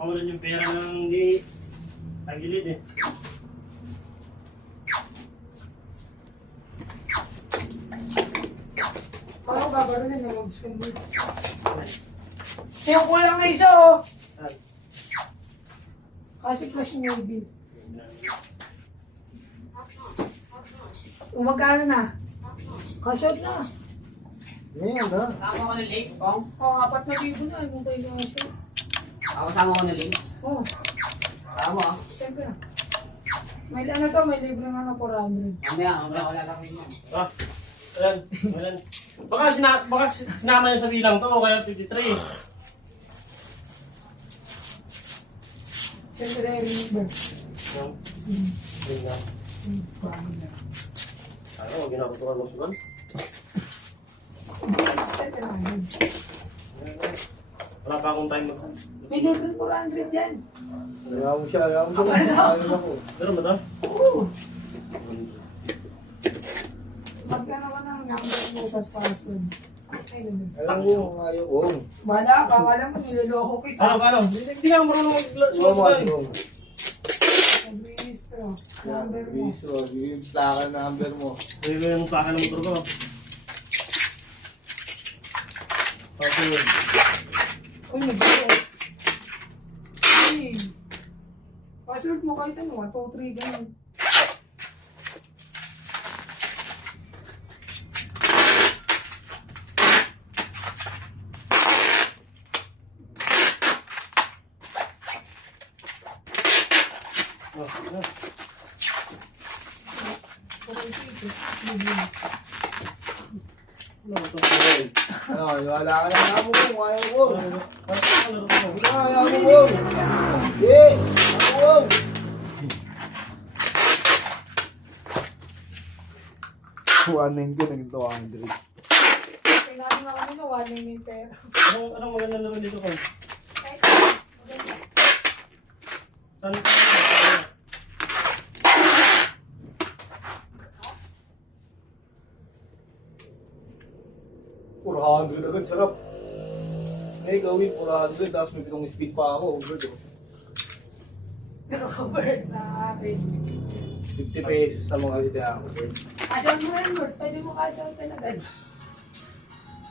Ako rin yung pera ng hindi tagilid eh. Parang babarunin yung mag-send mo. Yung kulang na isa oh. Kasi flash maybe. Umagano na? Cash out na. Ngayon na. Sama ko na link, Kong. Oh, 4,000 na. Yung kayo nga ito. Ako sama ko na link. Oh, Sama ko. siyempre na. May ano to, may libre nga na 400. Mamaya ko lalaki yan. Ah, ayan. Baka sinama niya sa bilang to, kaya 53. Siyempre, remember. Yan. Yan na. Bago na. Ano, ginapatukan mo suman? Siyempre na. Wala pa akong time. May libre 400 yan. Ayaw mo siya. Ayaw ako. Meron ba ito? Oo. Magkano ka ng number mo sa password? Ay, naman. Alam mo, ayaw ko. Wala ka, wala mo, niloloko kita. Ano? Hindi ka marunong Sumawa, mag-suman. Nag-registro. Number mo. Biso, yung plaka number mo. Hindi ko yung plaka ng motor ko. Password. Uy, nag-registro. Uy. Password mo kahit ano, 1, 2, 3, ganun. Oh, ano? Ano ito? Ano, wala ka na. Ayaw mo ko. Ayaw ko. Ano ito? Ayaw mo ko. Eh, ayaw ko. Kuhanin ko ng 200. Tingnan nga kanina, 1 na yung pera. Anong maganda naman dito ko? Kahit maganda. Saan? 400 agad, sarap. May gawin 400, tapos may pitong speed pa ako. Over do. Robert na akin. 50 pesos na mga kasi ako. Asya mo rin, Lord. Pwede mo kasya ka na agad.